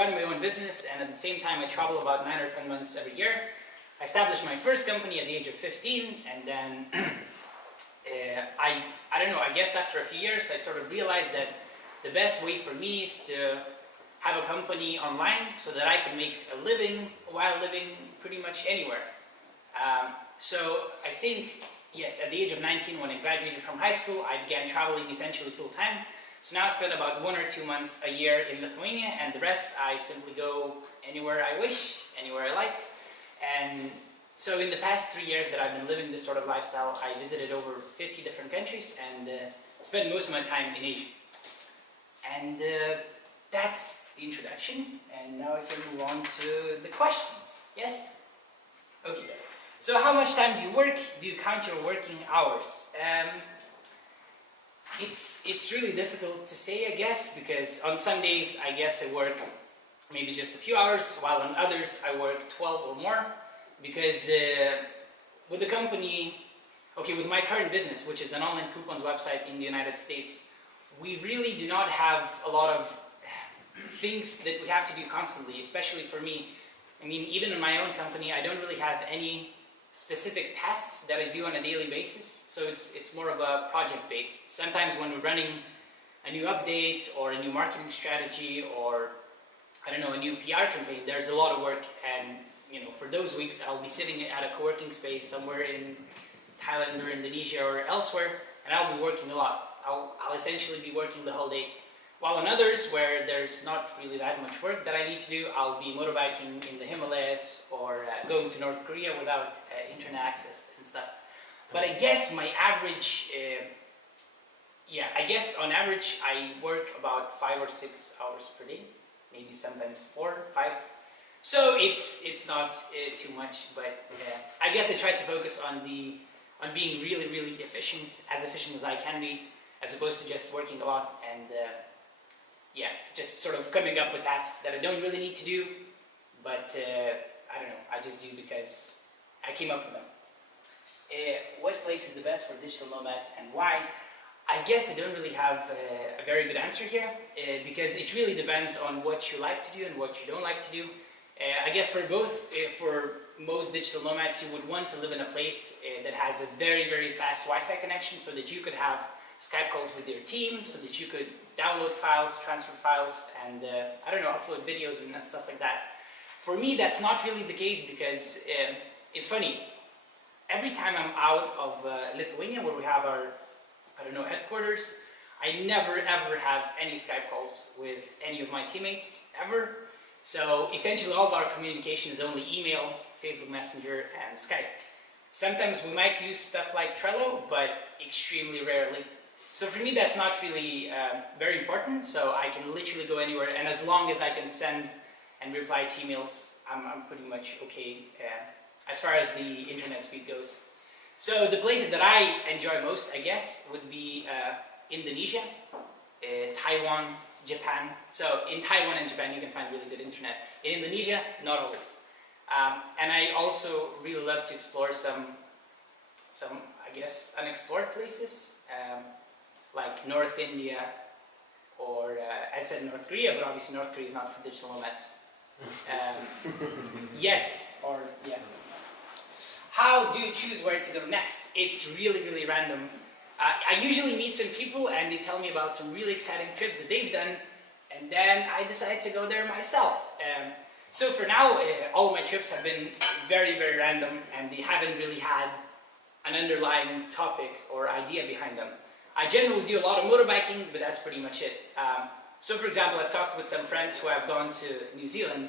run my own business, and at the same time I travel about 9 or 10 months every year. I established my first company at the age of 15, and then I don't know, I guess after a few years I sort of realized that the best way for me is to have a company online so that I can make a living while living pretty much anywhere. So I think, yes, at the age of 19 when I graduated from high school, I began traveling essentially full-time. So now I spend about 1 or 2 months a year in Lithuania, and the rest I simply go anywhere I wish, anywhere I like. And so in the past 3 years that I've been living this sort of lifestyle, I visited over 50 different countries and spent most of my time in Asia. And that's the introduction, and now I can move on to the questions. Yes? Okay. So how much time do you work? Do you count your working hours? It's really difficult to say, I guess, because on some days I guess I work maybe just a few hours, while on others I work 12 or more, because with the company, okay, with my current business, which is an online coupons website in the United States, we really do not have a lot of things that we have to do constantly, especially for me. I mean, even in my own company, I don't really have any specific tasks that I do on a daily basis, so it's more of a project based. Sometimes when we're running a new update or a new marketing strategy or I don't know, a new PR campaign, there's a lot of work, and you know, for those weeks I'll be sitting at a co-working space somewhere in Thailand or Indonesia or elsewhere, and I'll be working a lot. I'll essentially be working the whole day. While on others, where there's not really that much work that I need to do, I'll be motorbiking in the Himalayas or going to North Korea without internet access and stuff. But I guess my average, I guess on average I work about 5 or 6 hours per day, maybe sometimes 4 or 5. So it's not too much, but I guess I try to focus on being really efficient as I can be, as opposed to just working a lot and just sort of coming up with tasks that I don't really need to do, but I don't know, I just do because I came up with them. What place is the best for digital nomads and why? I guess I don't really have a very good answer here, because it really depends on what you like to do and what you don't like to do. I guess for both, for most digital nomads, you would want to live in a place that has a very fast Wi-Fi connection, so that you could have Skype calls with your team, so that you could download files, transfer files, and I don't know, upload videos and stuff like that. For me, that's not really the case, because it's funny. Every time I'm out of Lithuania, where we have our, I don't know, headquarters, I never ever have any Skype calls with any of my teammates, ever. So essentially all of our communication is only email, Facebook Messenger, and Skype. Sometimes we might use stuff like Trello, but extremely rarely. So for me, that's not really very important, so I can literally go anywhere, and as long as I can send and reply to emails, I'm pretty much okay as far as the internet speed goes. So the places that I enjoy most, I guess, would be Indonesia, Taiwan, Japan. So in Taiwan and Japan you can find really good internet. In Indonesia, not always. And I also really love to explore some I guess, unexplored places, like North India, or I said North Korea, but obviously North Korea is not for digital nomads yet, or yeah. How do you choose where to go next? It's really random. I usually meet some people and they tell me about some really exciting trips that they've done, and then I decide to go there myself. So for now, all of my trips have been very random, and they haven't really had an underlying topic or idea behind them. I generally do a lot of motorbiking, but that's pretty much it. So for example, I've talked with some friends who have gone to New Zealand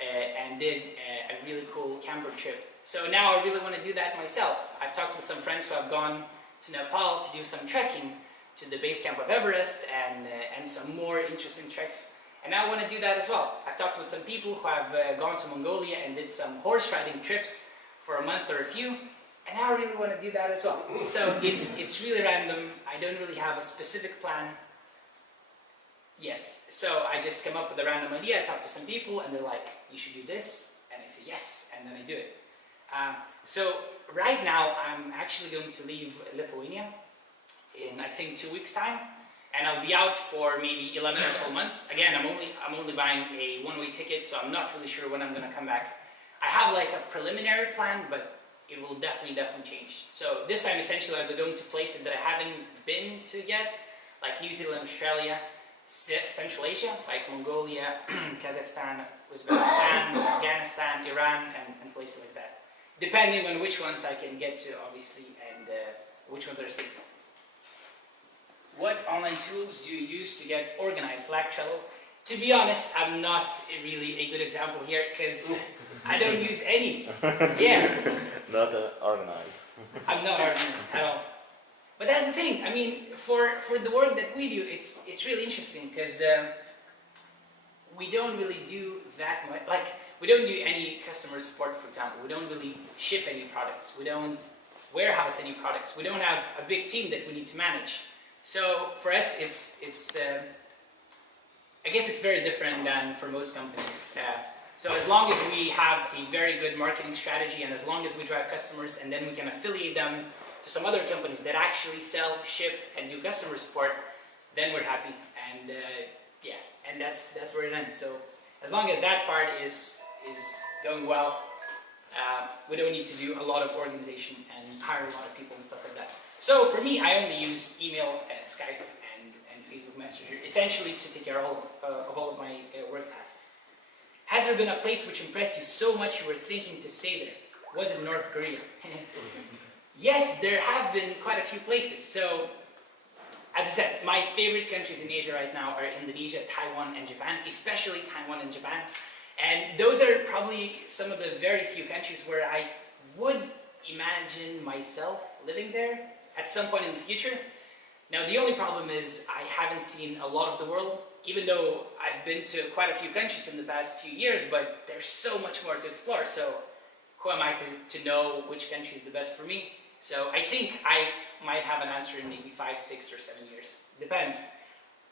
and did a really cool camper trip. So now I really want to do that myself. I've talked with some friends who have gone to Nepal to do some trekking to the base camp of Everest and some more interesting treks. And I want to do that as well. I've talked with some people who have gone to Mongolia and did some horse riding trips for a month or a few. And I really want to do that as well. So it's really random. I don't really have a specific plan. Yes, so I just come up with a random idea. I talk to some people and they're like, you should do this. And I say yes, and then I do it. So right now I'm actually going to leave Lithuania in I think 2 weeks time. and I'll be out for maybe 11 or 12 months. Again, I'm only buying a one-way ticket, so I'm not really sure when I'm gonna come back. I have like a preliminary plan, but it will definitely change. So this time, essentially, I'll be going to places that I haven't been to yet, like New Zealand, Australia, Central Asia, like Mongolia, Kazakhstan, Uzbekistan, Afghanistan, Iran, and places like that. Depending on which ones I can get to, obviously, and which ones are safe. What online tools do you use to get organized, like Trello? To be honest, I'm not really a good example here because I don't use any. Yeah. Not organized. I'm not organized at all. But that's the thing. I mean, for the work that we do, it's really interesting because we don't really do that much. Like, we don't do any customer support, for example. We don't really ship any products. We don't warehouse any products. We don't have a big team that we need to manage. So for us, it's I guess it's very different than for most companies. So as long as we have a very good marketing strategy, and as long as we drive customers, and then we can affiliate them to some other companies that actually sell, ship, and do customer support, then we're happy. And yeah, and that's where it ends. So as long as that part is going well, we don't need to do a lot of organization and hire a lot of people and stuff like that. So for me, I only use email, Skype, and Facebook Messenger, essentially to take care of all of my work tasks. Has there been a place which impressed you so much you were thinking to stay there? Was it North Korea? Yes, there have been quite a few places. So, as I said, my favorite countries in Asia right now are Indonesia, Taiwan, and Japan, especially Taiwan and Japan. And those are probably some of the very few countries where I would imagine myself living there at some point in the future. Now, the only problem is I haven't seen a lot of the world, even though I've been to quite a few countries in the past few years, but there's so much more to explore. So who am I to know which country is the best for me? So I think I might have an answer in maybe 5, 6, or 7 years. Depends.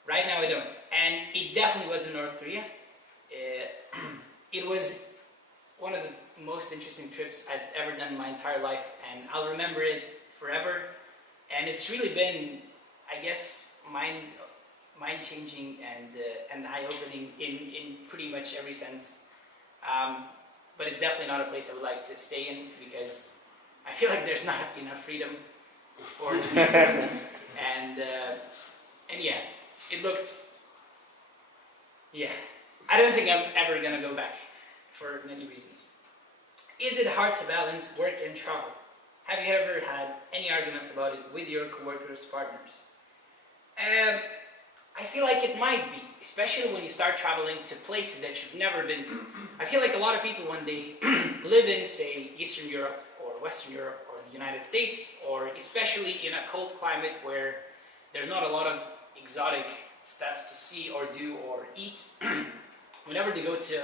Right now I don't. And it definitely wasn't North Korea. It was one of the most interesting trips I've ever done in my entire life, and I'll remember it forever. And it's really been, I guess, mind-changing and eye-opening in pretty much every sense. But it's definitely not a place I would like to stay in because I feel like there's not enough freedom for the people. And yeah, it looked, yeah. I don't think I'm ever gonna go back for many reasons. Is it hard to balance work and travel? Have you ever had any arguments about it with your coworkers, partners? I feel like it might be, especially when you start traveling to places that you've never been to. I feel like a lot of people, when they live in, say, Eastern Europe or Western Europe or the United States, or especially in a cold climate where there's not a lot of exotic stuff to see or do or eat, whenever they go to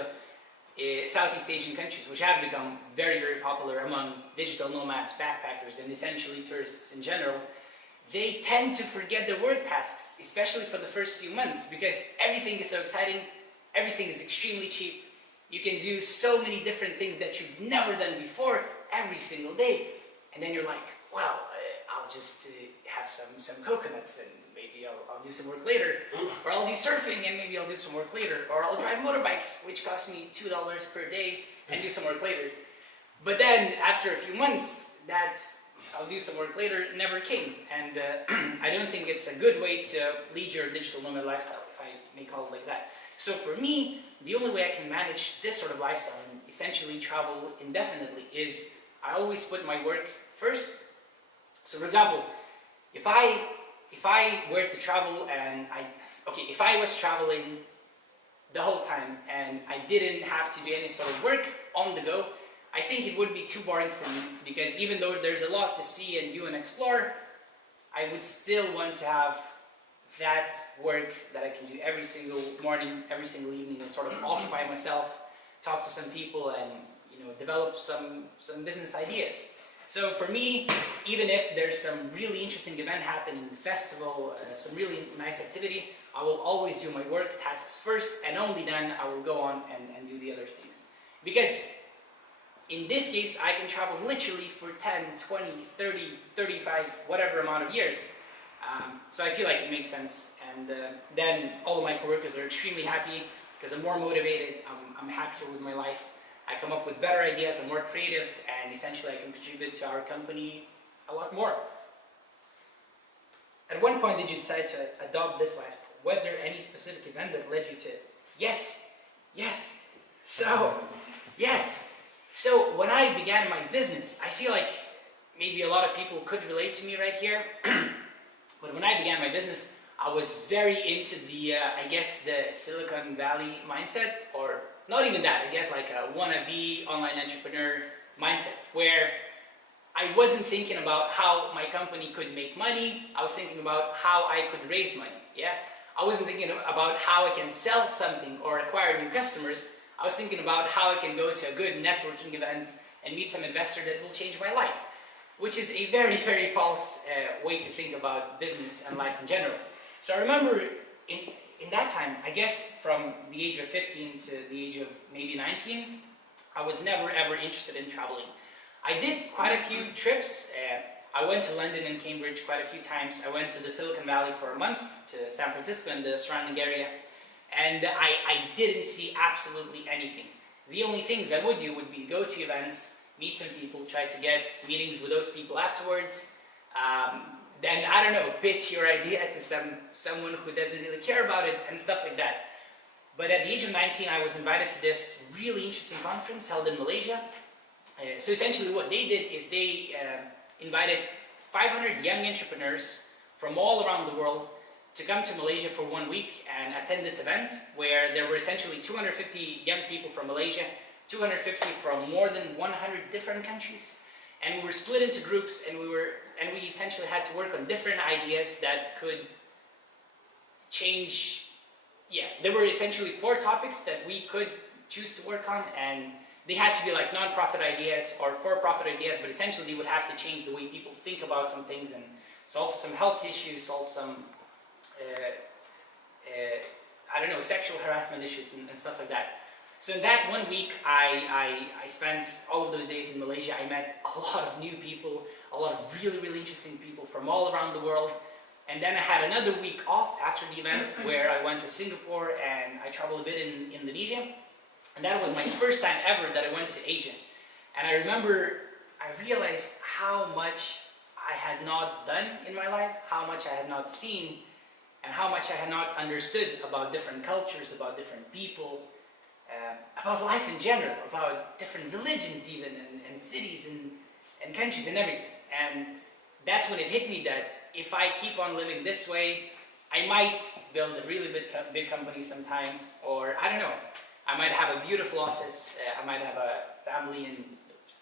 Southeast Asian countries, which have become very, very popular among digital nomads, backpackers, and essentially tourists in general, they tend to forget their work tasks, especially for the first few months, because everything is so exciting, everything is extremely cheap, you can do so many different things that you've never done before every single day, and then you're like, well, I'll just have some coconuts and maybe I'll do some work later, or I'll do surfing and maybe I'll do some work later, or I'll drive motorbikes, which cost me $2 per day, and do some work later. But then, after a few months, that I'll do some work later never came, and I don't think it's a good way to lead your digital nomad lifestyle, if I may call it like that. So for me, the only way I can manage this sort of lifestyle and essentially travel indefinitely is I always put my work first. So for example, if I were to travel and if I was traveling the whole time and I didn't have to do any sort of work on the go, I think it would be too boring for me, because even though there's a lot to see and do and explore, I would still want to have that work that I can do every single morning, every single evening, and sort of occupy myself, talk to some people, and develop some business ideas. So for me, even if there's some really interesting event happening, festival, some really nice activity, I will always do my work tasks first, and only then I will go on and do the other things. Because in this case, I can travel literally for 10, 20, 30, 35, whatever amount of years. So I feel like it makes sense. And then all of my coworkers are extremely happy because I'm more motivated, I'm happier with my life. I come up with better ideas, I'm more creative, and essentially I can contribute to our company a lot more. At one point did you decide to adopt this lifestyle? Was there any specific event that led you to it? Yes. So when I began my business, I feel like maybe a lot of people could relate to me right here. But when I began my business, I was very into the, I guess, the Silicon Valley mindset, or not even that, I guess like a wannabe online entrepreneur mindset, where I wasn't thinking about how my company could make money, I was thinking about how I could raise money, yeah? I wasn't thinking about how I can sell something or acquire new customers, I was thinking about how I can go to a good networking event and meet some investor that will change my life, which is a very, very false way to think about business and life in general. So I remember in that time, I guess from the age of 15 to the age of maybe 19, I was never ever interested in traveling. I did quite a few trips. I went to London and Cambridge quite a few times. I went to the Silicon Valley for a month, to San Francisco and the surrounding area, and I didn't see absolutely anything. The only things I would do would be go to events, meet some people, try to get meetings with those people afterwards, then, I don't know, pitch your idea to someone who doesn't really care about it and stuff like that. But at the age of 19, I was invited to this really interesting conference held in Malaysia. So essentially what they did is they invited 500 young entrepreneurs from all around the world to come to Malaysia for 1 week and attend this event, where there were essentially 250 young people from Malaysia, 250 from more than 100 different countries, and we were split into groups, and we essentially had to work on different ideas that could change. Yeah, there were essentially 4 topics that we could choose to work on, and they had to be like non-profit ideas or for-profit ideas, but essentially they would have to change the way people think about some things and solve some health issues, solve some I don't know, sexual harassment issues and stuff like that. So in that 1 week, I spent all of those days in Malaysia. I met a lot of new people, a lot of really, really interesting people from all around the world. And then I had another week off after the event where I went to Singapore and I traveled a bit in Indonesia. And that was my first time ever that I went to Asia. And I remember I realized how much I had not done in my life, how much I had not seen, and how much I had not understood about different cultures, about different people, about life in general, about different religions even, and cities and countries and everything. And that's when it hit me that if I keep on living this way, I might build a really big company sometime, or I don't know, I might have a beautiful office, I might have a family and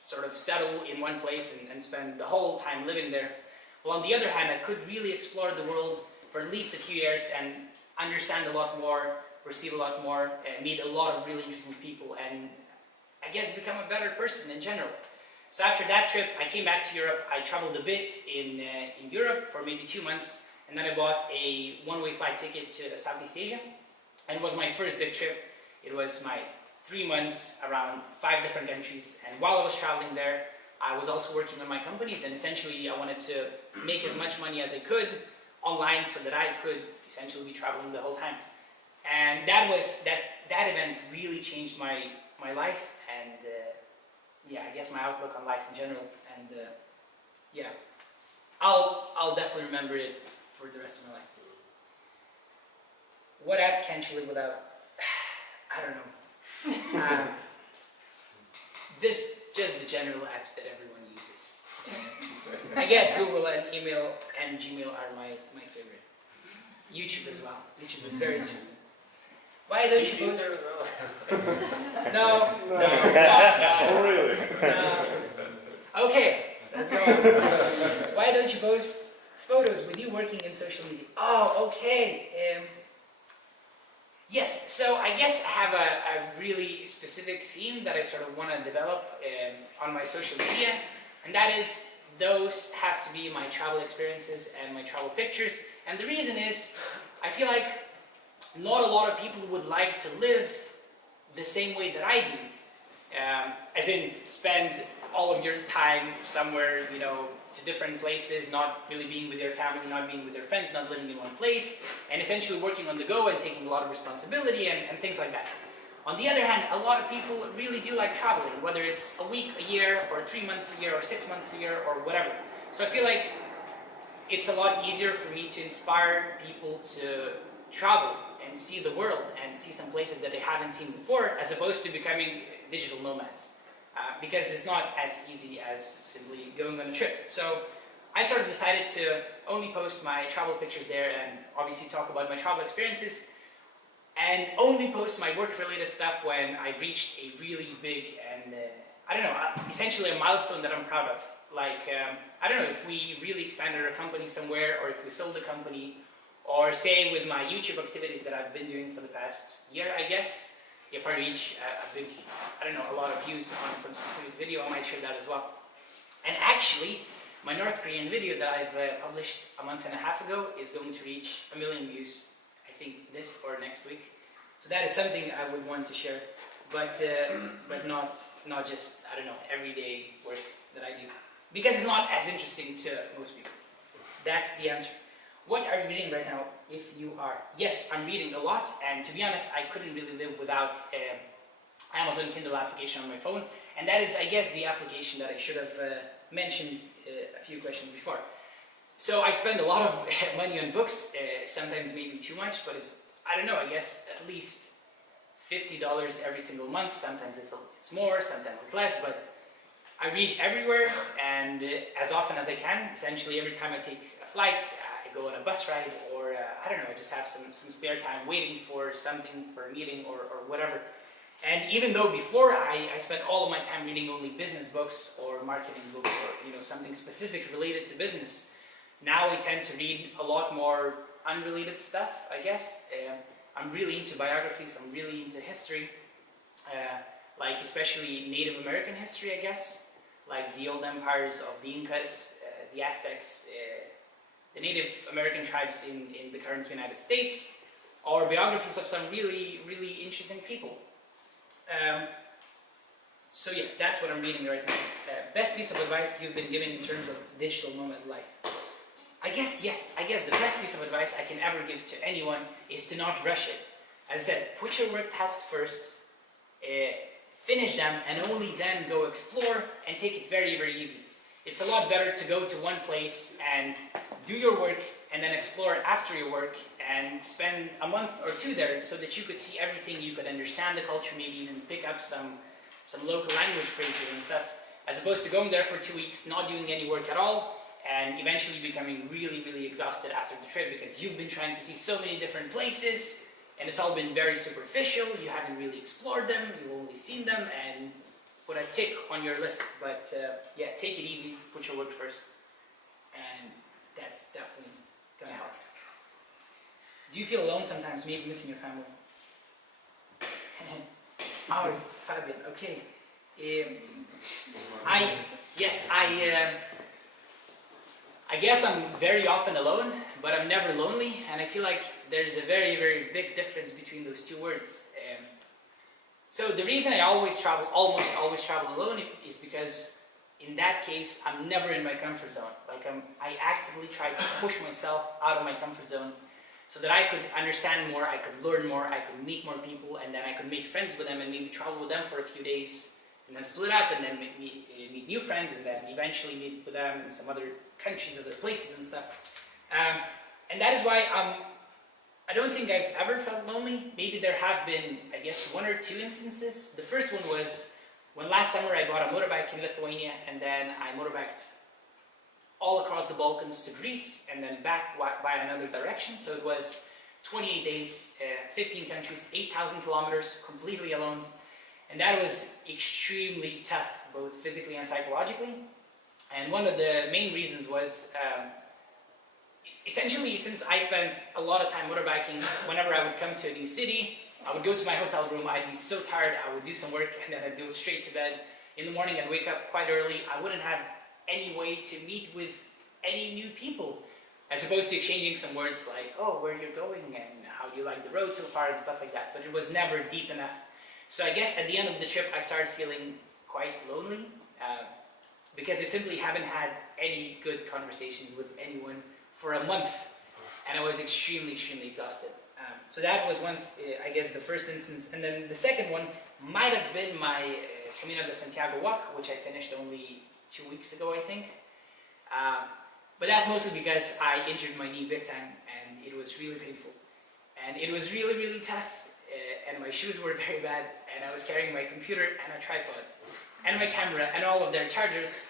sort of settle in one place and spend the whole time living there. Well, on the other hand, I could really explore the world for at least a few years and understand a lot more, perceive a lot more, meet a lot of really interesting people, and I guess become a better person in general. So after that trip, I came back to Europe. I traveled a bit in Europe for maybe 2 months, and then I bought a one-way flight ticket to Southeast Asia, and it was my first big trip. It was my 3 months around 5 different countries, and while I was traveling there, I was also working on my companies, and essentially I wanted to make as much money as I could online so that I could essentially be traveling the whole time. And that event really changed my life, and yeah, I guess my outlook on life in general. And yeah, I'll definitely remember it for the rest of my life. What app can't you live without? I don't know. Just the general apps that everyone uses. I guess Google and email and Gmail are my favorite. YouTube as well. YouTube is very interesting. Why don't you post? No. Oh, really? No. Okay, let's go on. Why don't you post photos with you working in social media? Oh, okay. Yes, so I guess I have a really specific theme that I sort of want to develop on my social media, and that is those have to be my travel experiences and my travel pictures. And the reason is, I feel like not a lot of people would like to live the same way that I do. As in, spend all of your time somewhere, you know, to different places, not really being with their family, not being with their friends, not living in one place, and essentially working on the go and taking a lot of responsibility and things like that. On the other hand, a lot of people really do like traveling, whether it's a week, a year, or 3 months a year, or 6 months a year, or whatever. So I feel like it's a lot easier for me to inspire people to travel and see the world and see some places that they haven't seen before, as opposed to becoming digital nomads. Because it's not as easy as simply going on a trip. So I sort of decided to only post my travel pictures there and obviously talk about my travel experiences, and only post my work-related stuff when I've reached a really big and, I don't know, essentially a milestone that I'm proud of. Like, I don't know, if we really expanded our company somewhere, or if we sold the company, or say with my YouTube activities that I've been doing for the past year, I guess. If I reach a big, I don't know, a lot of views on some specific video, I might share that as well. And actually, my North Korean video that I've published a month and a half ago is going to reach 1 million views, I think this or next week. So that is something I would want to share, but not just, I don't know, everyday work that I do. Because it's not as interesting to most people. That's the answer. What are you reading right now, if you are? Yes, I'm reading a lot, and to be honest, I couldn't really live without Amazon Kindle application on my phone, and that is, I guess, the application that I should have mentioned a few questions before. So I spend a lot of money on books, sometimes maybe too much, but it's, I don't know, I guess at least $50 every single month. Sometimes it's more, sometimes it's less, but I read everywhere, and as often as I can. Essentially every time I take a flight, I go on a bus ride, or I don't know, I just have some spare time waiting for something, for a meeting or whatever. And even though before I spent all of my time reading only business books or marketing books, or, you know, something specific related to business, now I tend to read a lot more unrelated stuff, I guess. I'm really into biographies, I'm really into history, like especially Native American history, I guess, like the old empires of the Incas, the Aztecs, the Native American tribes in the current United States, or biographies of some really, really interesting people. So yes, that's what I'm reading right now. Best piece of advice you've been given in terms of digital nomad life? I guess the best piece of advice I can ever give to anyone is to not rush it. As I said, put your work tasks first, finish them, and only then go explore and take it very, very easy. It's a lot better to go to one place and do your work and then explore after your work and spend a month or two there so that you could see everything, you could understand the culture, maybe even pick up some local language phrases and stuff, as opposed to going there for 2 weeks, not doing any work at all, and eventually becoming really, really exhausted after the trip because you've been trying to see so many different places and it's all been very superficial, you haven't really explored them, you've only seen them, and put a tick on your list. But yeah, take it easy, put your work first, and that's definitely gonna help. Do you feel alone sometimes, maybe missing your family? Oh, it's Fabian, okay. I guess I'm very often alone, but I'm never lonely, and I feel like there's a very, very big difference between those two words. So the reason I almost always travel alone is because in that case, I'm never in my comfort zone. Like I actively try to push myself out of my comfort zone so that I could understand more, I could learn more, I could meet more people, and then I could make friends with them and maybe travel with them for a few days, and then split up, and then meet new friends, and then eventually meet with them in some other countries, other places and stuff. And that is why I don't think I've ever felt lonely. Maybe there have been, I guess, 1 or 2 instances. The first one was when last summer I bought a motorbike in Lithuania, and then I motorbiked all across the Balkans to Greece, and then back by another direction. So it was 28 days, 15 countries, 8,000 kilometers, completely alone. And that was extremely tough, both physically and psychologically. And one of the main reasons was, essentially, since I spent a lot of time motorbiking, whenever I would come to a new city, I would go to my hotel room, I'd be so tired, I would do some work, and then I'd go straight to bed. In the morning, I'd wake up quite early. I wouldn't have any way to meet with any new people, as opposed to exchanging some words like, oh, where you're going, and how do you like the road so far, and stuff like that. But it was never deep enough. So I guess at the end of the trip, I started feeling quite lonely. because I simply haven't had any good conversations with anyone for a month, and I was extremely exhausted. So that was one, I guess, the first instance, and then the second one might have been my Camino de Santiago walk, which I finished only 2 weeks ago, I think. But that's mostly because I injured my knee big time, and it was really painful, and it was really tough, and my shoes were very bad, and I was carrying my computer and a tripod and my camera and all of their chargers,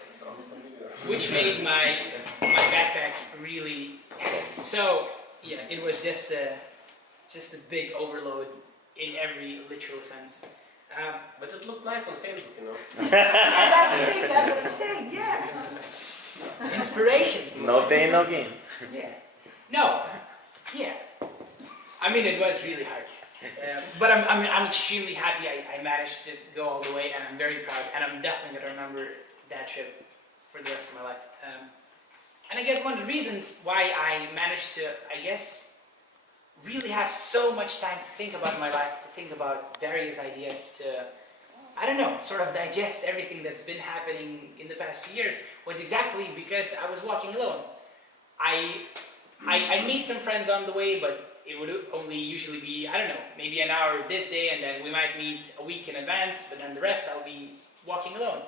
which made my backpack really heavy. So yeah, it was just a big overload in every literal sense. But it looked nice on Facebook, you know. Yeah, that's the thing. That's what I'm saying. Yeah. Inspiration. No pain, no gain. Yeah. No. Yeah. I mean, it was really hard. But I'm extremely happy I managed to go all the way, and I'm very proud, and I'm definitely going to remember that trip for the rest of my life. And I guess one of the reasons why I managed to, I guess, really have so much time to think about my life, to think about various ideas, to, I don't know, sort of digest everything that's been happening in the past few years, was exactly because I was walking alone. I meet some friends on the way, but it would only usually be, I don't know, maybe an hour this day, and then we might meet a week in advance, but then the rest I'll be walking alone.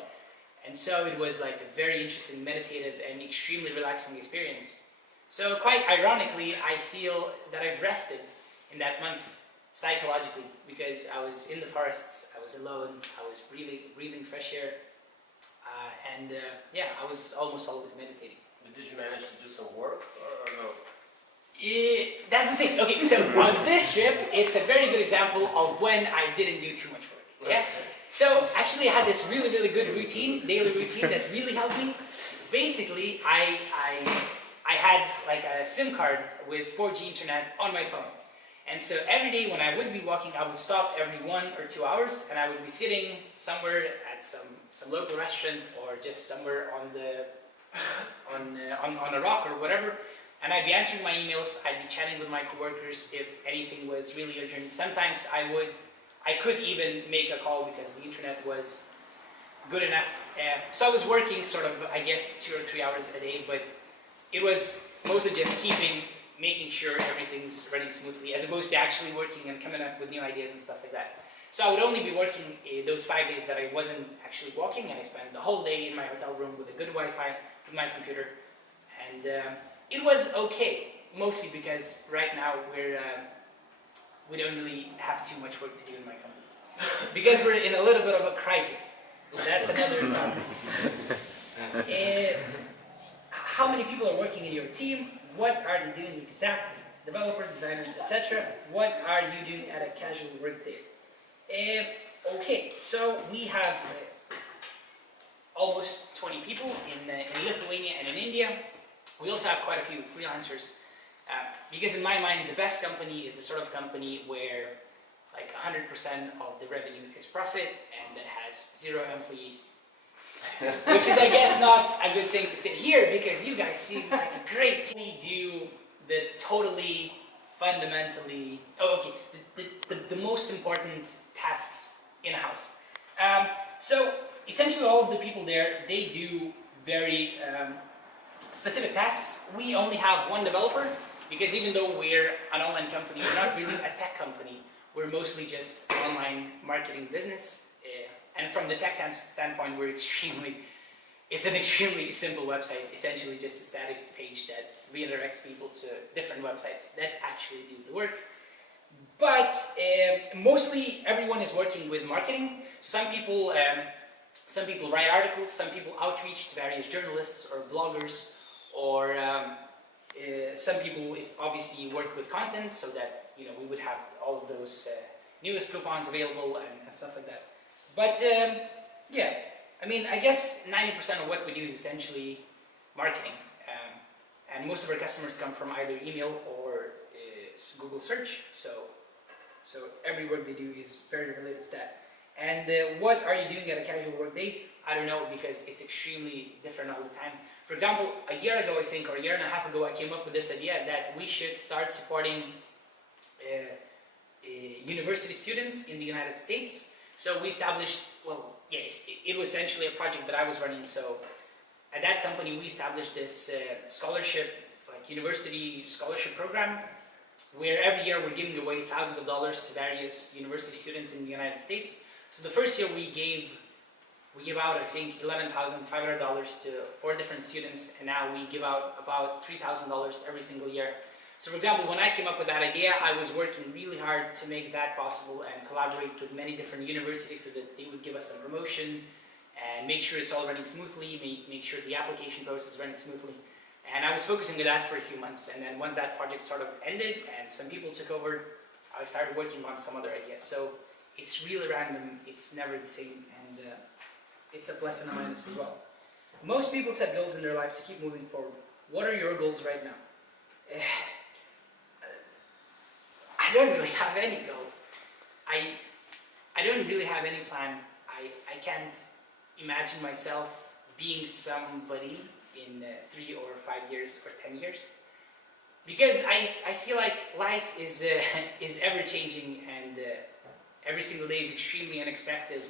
And so it was like a very interesting, meditative, and extremely relaxing experience. So quite ironically, I feel that I've rested in that month psychologically, because I was in the forests, I was alone, I was breathing fresh air, and yeah, I was almost always meditating. But did you manage to do some work or no? That's the thing. Okay, so on this trip, it's a very good example of when I didn't do too much work. Yeah. So actually, I had this really good routine, daily routine that really helped me. Basically, I had like a SIM card with 4G internet on my phone, and so every day when I would be walking, I would stop every 1 or 2 hours, and I would be sitting somewhere at some local restaurant or just somewhere on a rock or whatever. And I'd be answering my emails, I'd be chatting with my coworkers if anything was really urgent. Sometimes I could even make a call because the internet was good enough. So I was working sort of, I guess, 2 or 3 hours a day, but it was mostly just making sure everything's running smoothly, as opposed to actually working and coming up with new ideas and stuff like that. So I would only be working those 5 days that I wasn't actually walking, and I spent the whole day in my hotel room with a good Wi-Fi, with my computer, and it was okay, mostly because right now we don't really have too much work to do in my company, because we're in a little bit of a crisis. That's another topic. How many people are working in your team? What are they doing exactly? Developers, designers, etc. What are you doing at a casual work day? Okay, so we have almost 20 people in Lithuania and in India. We also have quite a few freelancers, because in my mind, the best company is the sort of company where like 100% of the revenue is profit and that has 0 employees. Which is, I guess, not a good thing to say here, because you guys seem like a great team. We do the totally, fundamentally, the most important tasks in a house. So essentially all of the people there, they do very specific tasks. We only have one developer, because even though we're an online company, we're not really a tech company. We're mostly just an online marketing business. And from the tech standpoint, it's an extremely simple website, essentially just a static page that redirects people to different websites that actually do the work. But mostly everyone is working with marketing. So some people write articles, some people outreach to various journalists or bloggers, or some people obviously work with content so that we would have all of those newest coupons available and stuff like that. But yeah, I mean, I guess 90% of what we do is essentially marketing, and most of our customers come from either email or Google search. So every work they do is very related to that. And what are you doing at a casual work day? I don't know, because it's extremely different all the time. For example, a year ago, I think, or a year and a half ago, I came up with this idea that we should start supporting university students in the United States. So we established, well, yes, it was essentially a project that I was running. So at that company, we established this scholarship, like university scholarship program, where every year we're giving away thousands of dollars to various university students in the United States. So the first year we gave out, I think, $11,500 to 4 different students, and now we give out about $3,000 every single year. So for example, when I came up with that idea, I was working really hard to make that possible and collaborate with many different universities so that they would give us some promotion and make sure it's all running smoothly, make sure the application process is running smoothly. And I was focusing on that for a few months, and then once that project sort of ended and some people took over, I started working on some other ideas. So it's really random, it's never the same, and it's a plus and a minus as well. Most people set goals in their life to keep moving forward. What are your goals right now? I don't really have any goals. I don't really have any plan. I can't imagine myself being somebody in 3 or 5 years or 10 years. Because I feel like life is ever-changing, and every single day is extremely unexpected.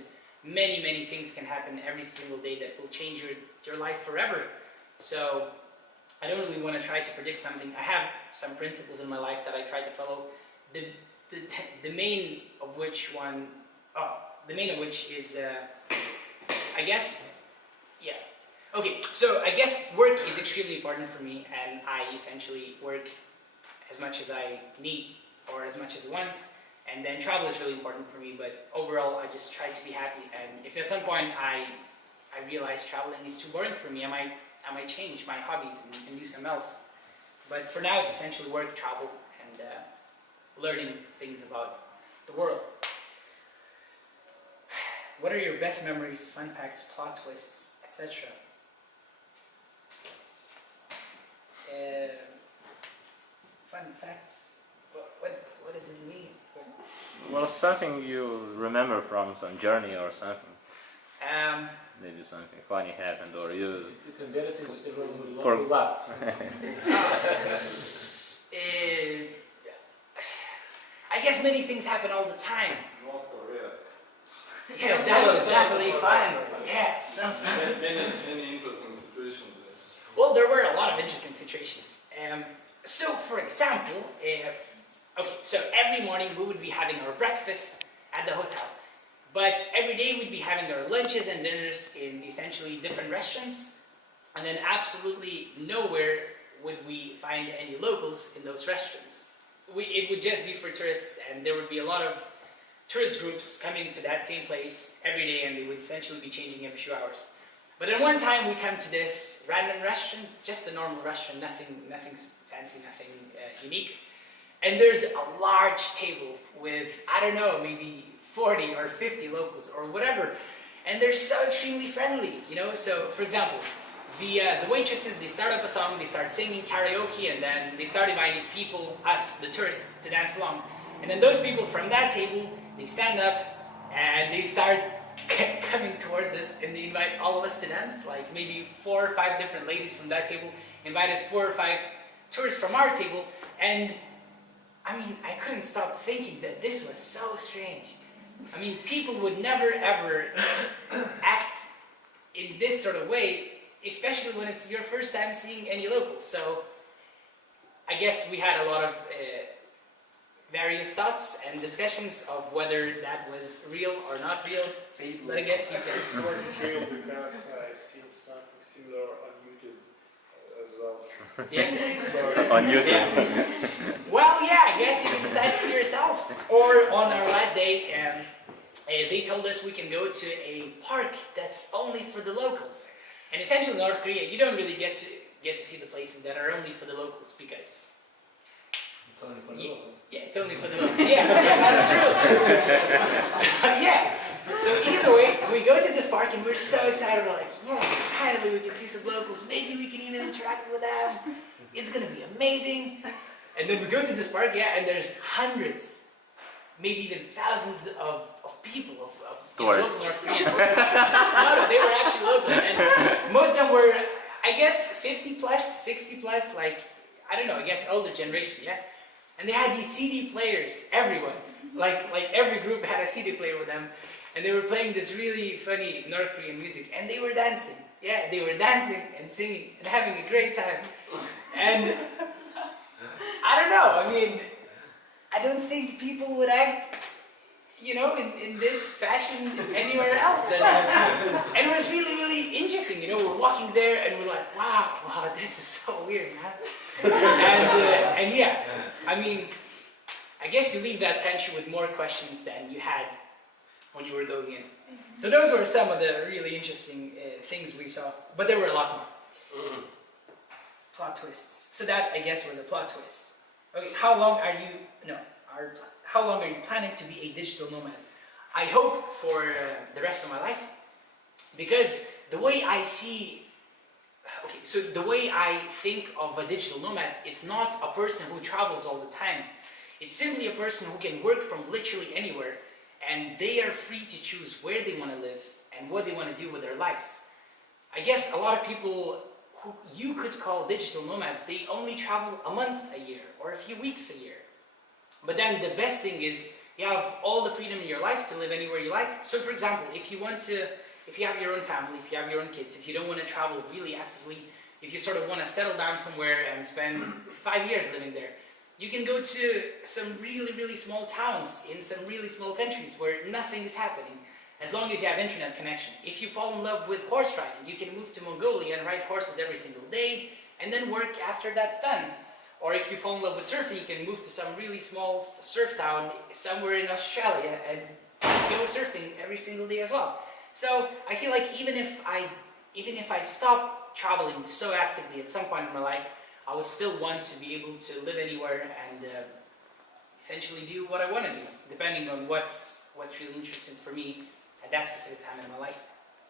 Many things can happen every single day that will change your life forever. So I don't really want to try to predict something. I have some principles in my life that I try to follow. The main of which is, I guess, yeah. Okay, so I guess work is extremely important for me, and I essentially work as much as I need or as much as I want. And then travel is really important for me, but overall I just try to be happy. And if at some point I realize traveling is too boring for me, I might change my hobbies and do something else. But for now it's essentially work, travel, and learning things about the world. What are your best memories, fun facts, plot twists, etc.? Fun facts? What does it mean? Well, something you remember from some journey or something. Maybe something funny happened, or you... It's embarrassing to everyone For- will laugh. I guess many things happen all the time. North Korea. Yes, that was definitely fun. Yes. Any interesting situations there? Well, there were a lot of interesting situations. So, for example, okay, so every morning we would be having our breakfast at the hotel. But every day we'd be having our lunches and dinners in essentially different restaurants. And then absolutely nowhere would we find any locals in those restaurants. It would just be for tourists, and there would be a lot of tourist groups coming to that same place every day, and they would essentially be changing every few hours. But then one time we come to this random restaurant, just a normal restaurant, nothing fancy, nothing unique. And there's a large table with, I don't know, maybe 40 or 50 locals or whatever. And they're so extremely friendly, you know? So, for example, the waitresses, they start up a song, they start singing karaoke, and then they start inviting people, us, the tourists, to dance along. And then those people from that table, they stand up and they start coming towards us, and they invite all of us to dance. Like maybe 4 or 5 different ladies from that table invite us 4 or 5 tourists from our table. And I mean, I couldn't stop thinking that this was so strange. I mean, people would never ever act in this sort of way, especially when it's your first time seeing any locals. So I guess we had a lot of various thoughts and discussions of whether that was real or not real. But I guess you can. It was real because I've seen something similar on YouTube as well. Yeah. On YouTube. Well, yeah, I guess you can decide for yourselves. Or on our last day, they told us we can go to a park that's only for the locals. And essentially in North Korea, you don't really get to see the places that are only for the locals, because It's only for the locals. yeah, it's only for the locals. Yeah, that's true. Yeah. So either way, we go to this park and we're so excited. We're like, yes, finally we can see some locals. Maybe we can even interact with them. It's gonna be amazing. And then we go to this park, yeah, and there's hundreds, maybe even thousands of people, of Tourists. local North Koreans. No, they were actually local. And most of them were, I guess, 50 plus, 60 plus, like, I don't know, I guess older generation, yeah? And they had these CD players, everyone. like every group had a CD player with them, and they were playing this really funny North Korean music, and they were dancing. Yeah, they were dancing and singing and having a great time. And I don't know. I mean, I don't think people would act, you know, in this fashion anywhere else. And it was really, really interesting. You know, we're walking there and we're like, wow, this is so weird, man. And yeah, I mean, I guess you leave that country with more questions than you had when you were going in. So those were some of the really interesting things we saw, but there were a lot more. Plot twists. So that, I guess, was a plot twist. Okay, how long are you planning to be a digital nomad? I hope for the rest of my life, because the way I see, okay, so the way I think of a digital nomad, it's not a person who travels all the time. It's simply a person who can work from literally anywhere, and they are free to choose where they want to live and what they want to do with their lives. I guess a lot of people who you could call digital nomads, they only travel a month a year or a few weeks a year. But then the best thing is you have all the freedom in your life to live anywhere you like. So for example, if you have your own family, if you have your own kids, if you don't want to travel really actively, if you sort of want to settle down somewhere and spend 5 years living there, you can go to some really, really small towns in some really small countries where nothing is happening, as long as you have internet connection. If you fall in love with horse riding, you can move to Mongolia and ride horses every single day, and then work after that's done. Or if you fall in love with surfing, you can move to some really small surf town somewhere in Australia and go surfing every single day as well. So I feel like even if I stop traveling so actively at some point in my life, I would still want to be able to live anywhere and essentially do what I want to do, depending on what's really interesting for me at that specific time in my life.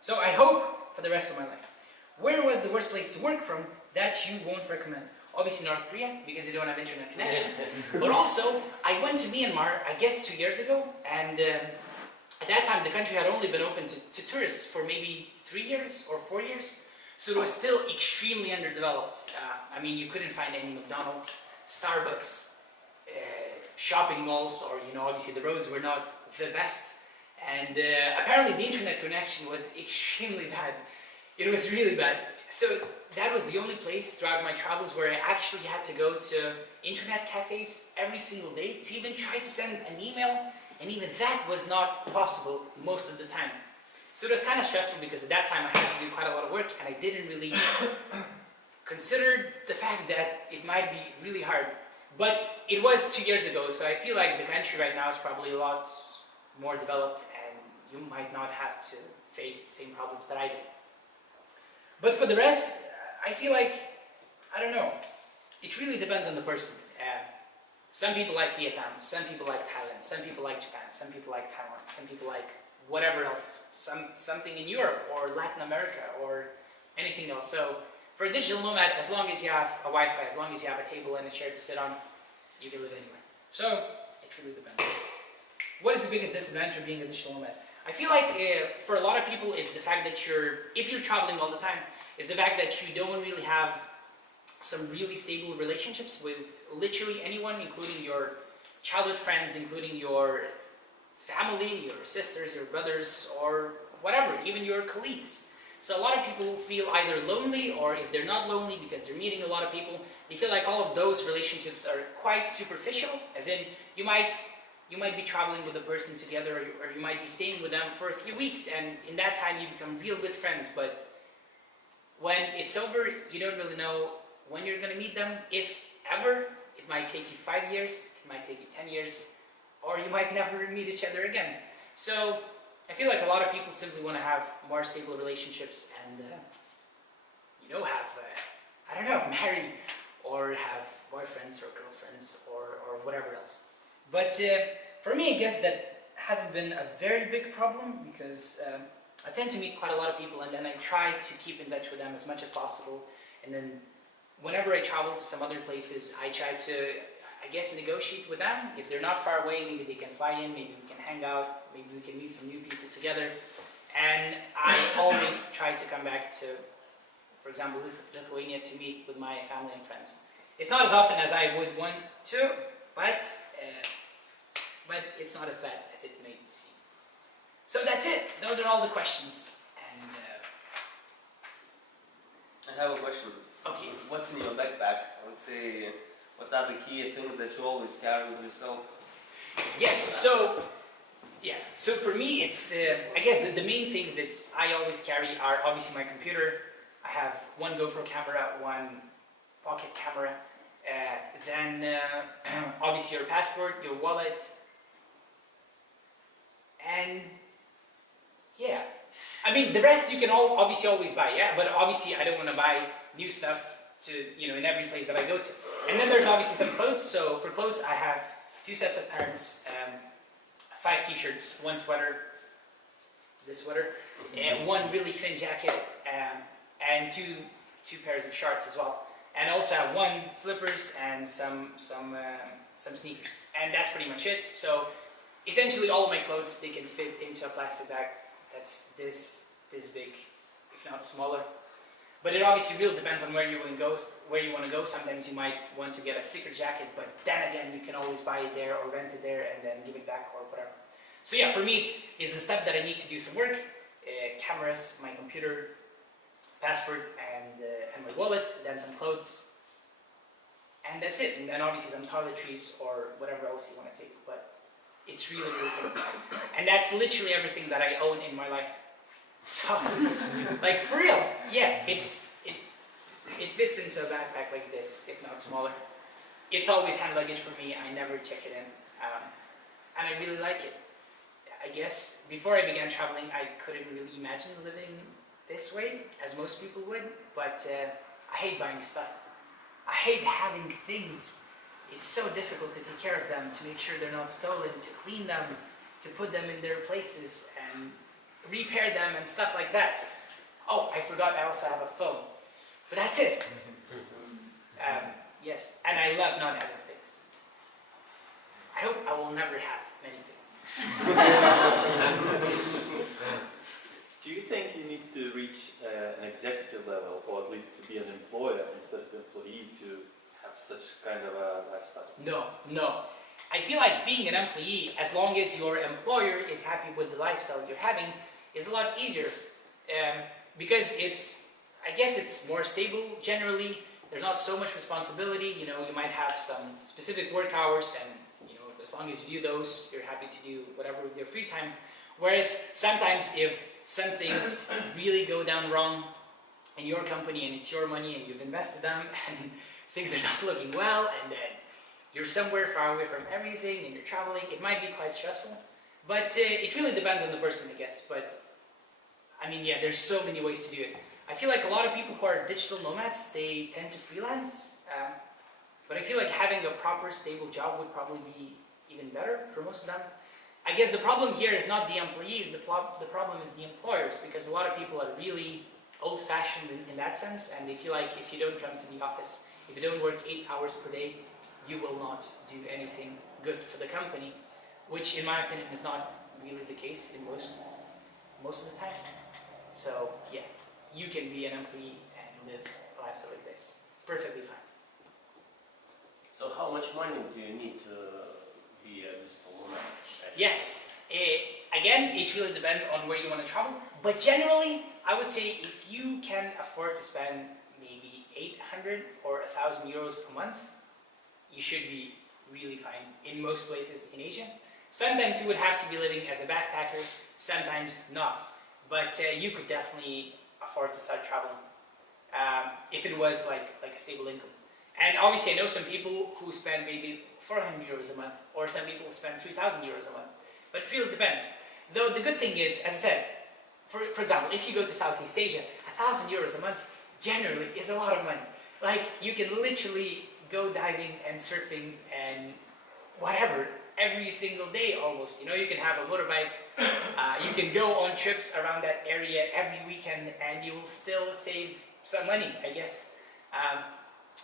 So I hope for the rest of my life. Where was the worst place to work from that you won't recommend? Obviously North Korea, because they don't have internet connection. But also, I went to Myanmar, I guess 2 years ago, and at that time the country had only been open to tourists for maybe 3 years or 4 years. So it was still extremely underdeveloped. I mean, you couldn't find any McDonald's, Starbucks, shopping malls, or, you know, obviously the roads were not the best. And apparently the internet connection was extremely bad. It was really bad. So that was the only place throughout my travels where I actually had to go to internet cafes every single day to even try to send an email, and even that was not possible most of the time. So it was kind of stressful because at that time I had to do quite a lot of work, and I didn't really consider the fact that it might be really hard. But it was 2 years ago, so I feel like the country right now is probably a lot more developed, and you might not have to face the same problems that I did. But for the rest, I feel like, I don't know, it really depends on the person. Some people like Vietnam, some people like Thailand, some people like Japan, some people like Taiwan, some people like whatever else, something in Europe or Latin America or anything else. So for a digital nomad, as long as you have a Wi-Fi, as long as you have a table and a chair to sit on, you can live anywhere. So it really depends. What is the biggest disadvantage of being a digital nomad? I feel like for a lot of people, it's the fact that if you're traveling all the time, is the fact that you don't really have some really stable relationships with literally anyone, including your childhood friends, including your family, your sisters, your brothers, or whatever, even your colleagues. So a lot of people feel either lonely, or if they're not lonely because they're meeting a lot of people, they feel like all of those relationships are quite superficial, as in you might be traveling with a person together, or you might be staying with them for a few weeks, and in that time you become real good friends, but when it's over, you don't really know when you're going to meet them, if ever. It might take you 5 years, it might take you 10 years, or you might never meet each other again. So I feel like a lot of people simply want to have more stable relationships and, have, I don't know, marry or have boyfriends or girlfriends or whatever else. But for me, I guess that hasn't been a very big problem, because I tend to meet quite a lot of people, and then I try to keep in touch with them as much as possible. And then whenever I travel to some other places, I try to, I guess, negotiate with them. If they're not far away, maybe they can fly in, maybe we can hang out, maybe we can meet some new people together. And I always try to come back to, for example, Lithuania to meet with my family and friends. It's not as often as I would want to, but but it's not as bad as it may seem. So that's it. Those are all the questions. And I have a question. okay. What's in your backpack? I would say, what are the key things that you always carry with yourself? Yes, so, yeah. So for me, it's, I guess the main things that I always carry are obviously my computer. I have one GoPro camera, one pocket camera, then obviously your passport, your wallet, and yeah. I mean, the rest you can obviously always buy, yeah? But obviously I don't want to buy new stuff to, you know, in every place that I go to. And then there's obviously some clothes. So for clothes, I have 2 sets of pants, 5 t-shirts, 1 sweater, this sweater, and 1 really thin jacket, and two pairs of shorts as well. And also have 1 slippers and some sneakers. And that's pretty much it. So essentially all of my clothes, they can fit into a plastic bag that's this big, if not smaller. But it obviously really depends on where you want to go. Sometimes you might want to get a thicker jacket, but then again, you can always buy it there or rent it there and then give it back or whatever. So yeah, for me, it's the step that I need to do some work. Cameras, my computer, passport, and my wallet, then some clothes. And that's it. And then obviously some toiletries or whatever else you want to take. But it's really, really simple. And that's literally everything that I own in my life. So, like for real, yeah, it fits into a backpack like this, if not smaller. It's always hand luggage for me. I never check it in, and I really like it. I guess before I began traveling, I couldn't really imagine living this way, as most people would. But I hate buying stuff. I hate having things. It's so difficult to take care of them, to make sure they're not stolen, to clean them, to put them in their places, and repair them and stuff like that. Oh, I forgot I also have a phone. But that's it. Yes, and I love not having things. I hope I will never have many things. Do you think you need to reach an executive level, or at least to be an employer instead of employee, to have such kind of a lifestyle? No. I feel like being an employee, as long as your employer is happy with the lifestyle you're having, is a lot easier. Because I guess it's more stable generally. There's not so much responsibility. You know, you might have some specific work hours, and you know, as long as you do those, you're happy to do whatever with your free time. Whereas sometimes if some things really go down wrong in your company and it's your money and you've invested them and things are not looking well, and then you're somewhere far away from everything and you're traveling, it might be quite stressful. But it really depends on the person, I guess. But I mean, yeah, there's so many ways to do it. I feel like a lot of people who are digital nomads, they tend to freelance. But I feel like having a proper, stable job would probably be even better for most of them. I guess the problem here is not the employees, the problem is the employers, because a lot of people are really old-fashioned in that sense, and they feel like if you don't come to the office, if you don't work 8 hours per day, you will not do anything good for the company, which in my opinion is not really the case in most of the time. So yeah, you can be an employee and live a lifestyle like this. Perfectly fine. So how much money do you need to be a digital nomad? Yes. Again, it really depends on where you want to travel. But generally, I would say if you can afford to spend maybe 800 or 1,000 euros a month, you should be really fine in most places in Asia. Sometimes you would have to be living as a backpacker, sometimes not. But you could definitely afford to start traveling if it was like a stable income. And obviously I know some people who spend maybe 400 euros a month, or some people who spend 3,000 euros a month. But it really depends. Though the good thing is, as I said, for example, if you go to Southeast Asia, 1,000 euros a month generally is a lot of money. Like, you can literally go diving and surfing and whatever every single day almost. You know, you can have a motorbike, you can go on trips around that area every weekend, and you will still save some money, I guess.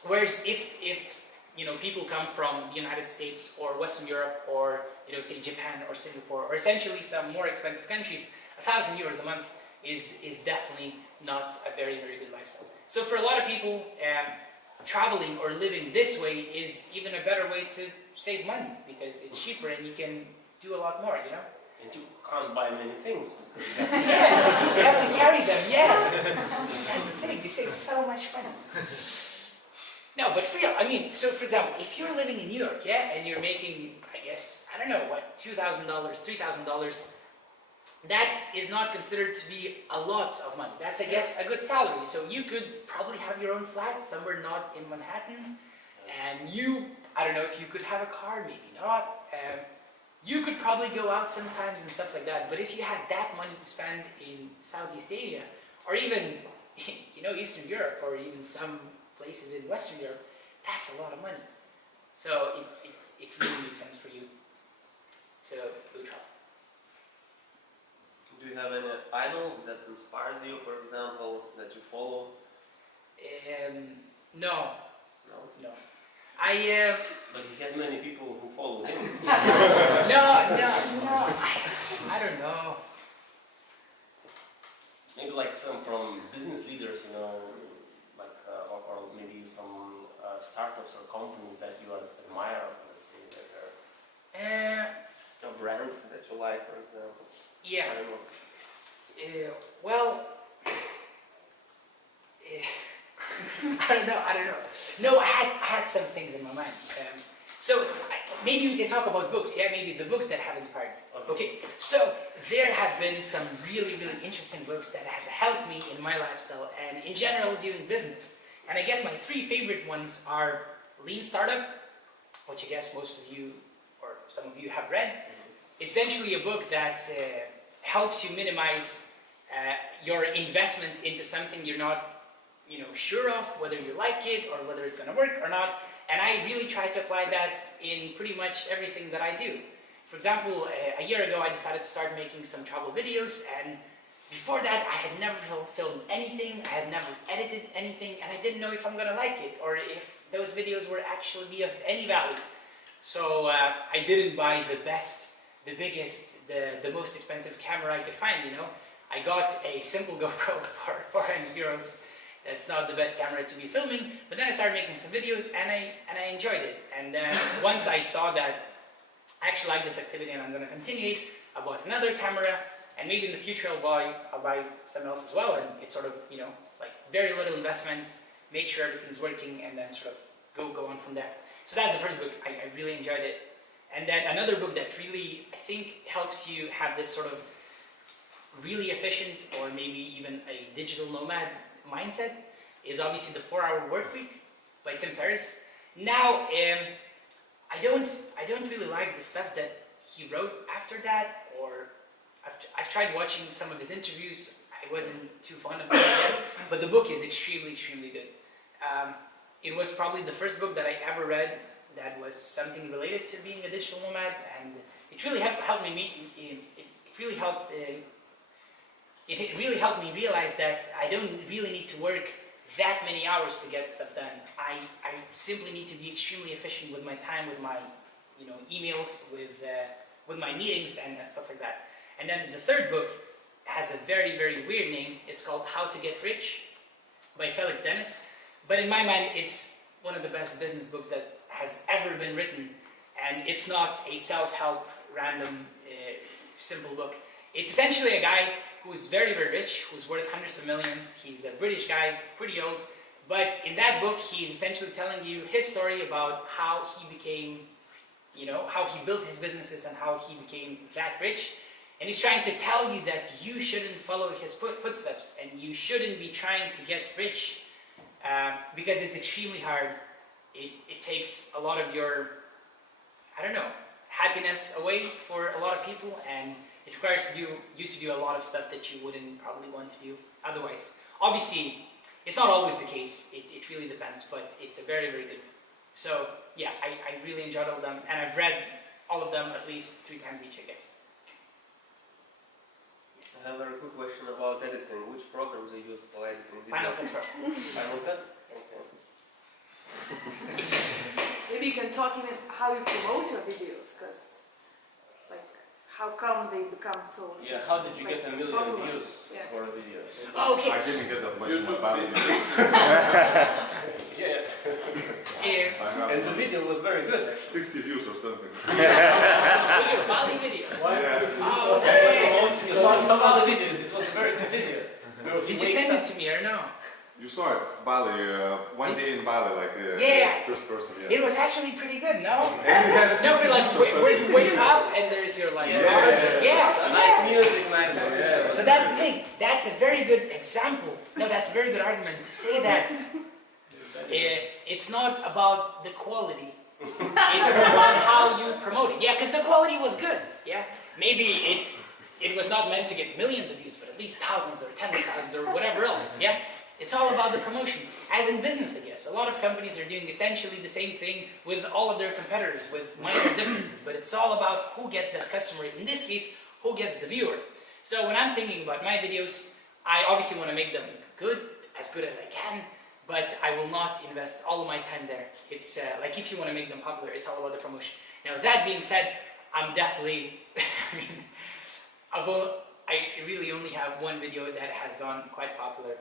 Whereas if you know, people come from the United States or Western Europe, or you know, say Japan or Singapore, or essentially some more expensive countries, 1,000 euros a month is definitely not a very, very good lifestyle. So for a lot of people, traveling or living this way is even a better way to save money because it's cheaper and you can do a lot more, you know? And you can't buy many things. Yeah, you have to carry them, yes! That's the thing, you save so much money. No, but for real, I mean, so for example, if you're living in New York, yeah, and you're making, I guess, I don't know, what, $2,000, $3,000, that is not considered to be a lot of money. That's, I guess, a good salary. So you could probably have your own flat somewhere not in Manhattan, and you, I don't know if you could have a car, maybe not. You could probably go out sometimes and stuff like that, but if you had that money to spend in Southeast Asia, or even, you know, Eastern Europe, or even some places in Western Europe, that's a lot of money. So it really makes sense for you to go travel. Do you have any idol that inspires you, for example, that you follow? No. No? No. But he has many people who follow him. No. I don't know. Maybe like some from business leaders, you know, like or maybe some startups or companies that you admire. Let's say that Or brands that you like, for example? Yeah. I don't know. Well, I don't know. No, I had some things in my mind. So maybe we can talk about books. Yeah, maybe the books that have inspired me. Okay. So there have been some really, really interesting books that have helped me in my lifestyle and in general doing business. And I guess my three favorite ones are Lean Startup, which I guess most of you or some of you have read. It's essentially a book that helps you minimize your investment into something you're not, you know, sure of whether you like it or whether it's going to work or not. And I really try to apply that in pretty much everything that I do. For example, a year ago I decided to start making some travel videos, and before that I had never filmed anything, I had never edited anything, and I didn't know if I'm going to like it or if those videos were actually be of any value. So I didn't buy the best, the biggest, the most expensive camera I could find, you know. I got a simple GoPro for 400 euros. That's not the best camera to be filming, but then I started making some videos and I enjoyed it. And then once I saw that I actually like this activity and I'm going to continue it, I bought another camera, and maybe in the future I'll buy something else as well. And it's sort of, you know, like very little investment, make sure everything's working, and then sort of go on from there. So that's the first book. I really enjoyed it. And then another book that really, I think, helps you have this sort of really efficient or maybe even a digital nomad mindset is obviously the 4-Hour Workweek by Tim Ferriss. Now, I don't really like the stuff that he wrote after that, or I've tried watching some of his interviews. I wasn't too fond of them, I guess, but the book is extremely, extremely good. It was probably the first book that I ever read that was something related to being a digital nomad, and it really helped me It really helped me realize that I don't really need to work that many hours to get stuff done. I simply need to be extremely efficient with my time, with my, you know, emails, with my meetings and stuff like that. And then the third book has a very, very weird name. It's called How to Get Rich by Felix Dennis. But in my mind, it's one of the best business books that has ever been written. And it's not a self-help, random, simple book. It's essentially a guy who's very, very rich, who's worth hundreds of millions. He's a British guy, pretty old. But in that book, he's essentially telling you his story about how he became, you know, how he built his businesses and how he became that rich. And he's trying to tell you that you shouldn't follow his footsteps and you shouldn't be trying to get rich because it's extremely hard. It takes a lot of your, I don't know, happiness away for a lot of people, and it requires you to do a lot of stuff that you wouldn't probably want to do otherwise. Obviously, it's not always the case. It really depends, but it's a very, very good book. So yeah, I really enjoyed all of them, and I've read all of them at least 3 times each, I guess. I have a very quick question about editing. Which programs are used for editing videos? Final Cut Pro. Final Cut? Okay. Maybe you can talk even how you promote your videos, because like how come they become so? Yeah, how did you get a million popular? views Yeah. for a video? Oh, okay. I didn't get that much in my YouTube value. Yeah, Yeah. and the video was very good actually. 60 views or something. Video, Bali video. Yeah. Oh, okay. You saw some other videos, it was a very good video. Did you send it to me or no? You saw it, it's Bali, one day in Bali, like Yeah. first person, yeah. It was actually pretty good, no? And it has No, but like, wake up and there's your like, yeah. Nice music, nice. Yeah. So that's the thing. That's a very good example. No, that's a very good argument to say that it's not about the quality. It's about how you promote it. Yeah, because the quality was good. Yeah, maybe it was not meant to get millions of views, but at least thousands or tens of thousands or whatever else. Yeah, it's all about the promotion. As in business, I guess. A lot of companies are doing essentially the same thing with all of their competitors, with minor differences. But it's all about who gets that customer. In this case, who gets the viewer. So when I'm thinking about my videos, I obviously want to make them good as I can. But I will not invest all of my time there. It's like if you want to make them popular, it's all about the promotion. Now that being said, I'm definitely, I really only have one video that has gone quite popular.